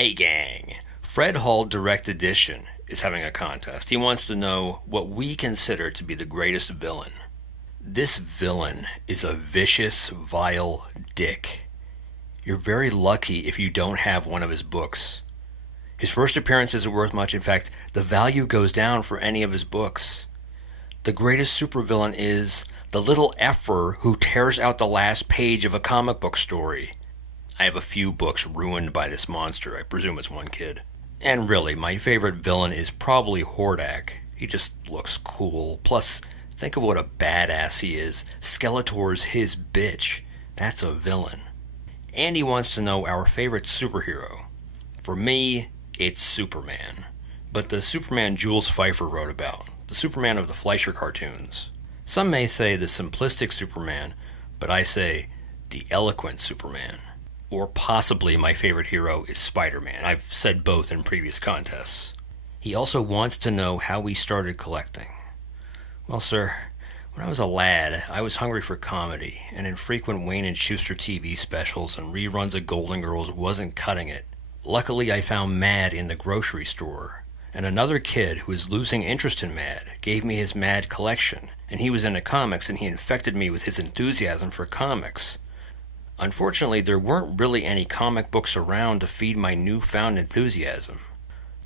Hey gang, Fred Hall Direct Edition is having a contest. He wants to know what we consider to be the greatest villain. This villain is a vicious, vile dick. You're very lucky if you don't have one of his books. His first appearance isn't worth much. In fact, the value goes down for any of his books. The greatest supervillain is the little effer who tears out the last page of a comic book story. I have a few books ruined by this monster. I presume it's one kid. And really, my favorite villain is probably Hordak. He just looks cool. Plus, think of what a badass he is. Skeletor's his bitch. That's a villain. And he wants to know our favorite superhero. For me, it's Superman. But the Superman Jules Pfeiffer wrote about. The Superman of the Fleischer cartoons. Some may say the simplistic Superman, but I say the eloquent Superman. Or possibly my favorite hero is Spiderman. I've said both in previous contests. He also wants to know how we started collecting. Well, sir, when I was a lad, I was hungry for comedy, and infrequent Wayne and Schuster TV specials and reruns of Golden Girls wasn't cutting it. Luckily, I found Mad in the grocery store, and another kid who was losing interest in Mad gave me his Mad collection, and he was into comics, and he infected me with his enthusiasm for comics. Unfortunately, there weren't really any comic books around to feed my newfound enthusiasm.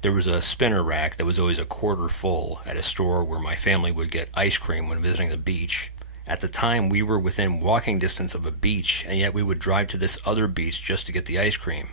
There was a spinner rack that was always a quarter full at a store where my family would get ice cream when visiting the beach. At the time, we were within walking distance of a beach, and yet we would drive to this other beach just to get the ice cream.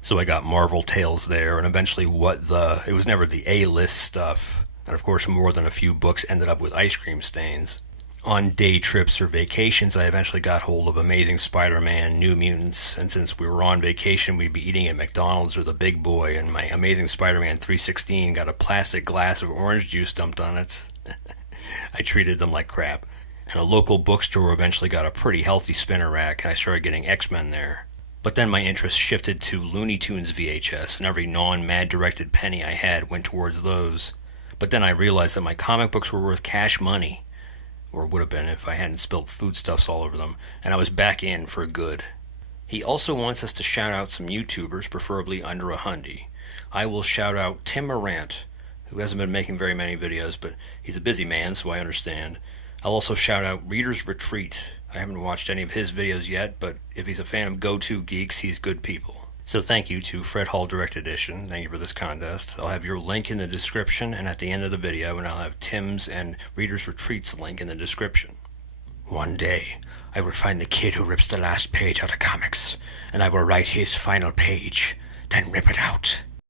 So I got Marvel Tales there, and eventually it was never the A-list stuff. And of course, more than a few books ended up with ice cream stains. On day trips or vacations, I eventually got hold of Amazing Spider-Man, New Mutants, and since we were on vacation, we'd be eating at McDonald's or the Big Boy, and my Amazing Spider-Man 316 got a plastic glass of orange juice dumped on it. I treated them like crap. And a local bookstore eventually got a pretty healthy spinner rack, and I started getting XMen there. But then my interest shifted to Looney Tunes VHS, and every non-Mad directed penny I had went towards those. But then I realized that my comic books were worth cash money. Or would have been if I hadn't spilled foodstuffs all over them, and I was back in for good. He also wants us to shout out some YouTubers, preferably under $100. I will shout out Tim Morant, who hasn't been making very many videos, but he's a busy man, so I understand. I'll also shout out Reader's Retreat. I haven't watched any of his videos yet, but if he's a fan of Go-To Geeks, he's good people. So thank you to Fred Hall Direct Edition. Thank you for this contest. I'll have your link in the description and at the end of the video, and I'll have Tim's and Reader's Retreat's link in the description. One day, I will find the kid who rips the last page out of comics, and I will write his final page, then rip it out.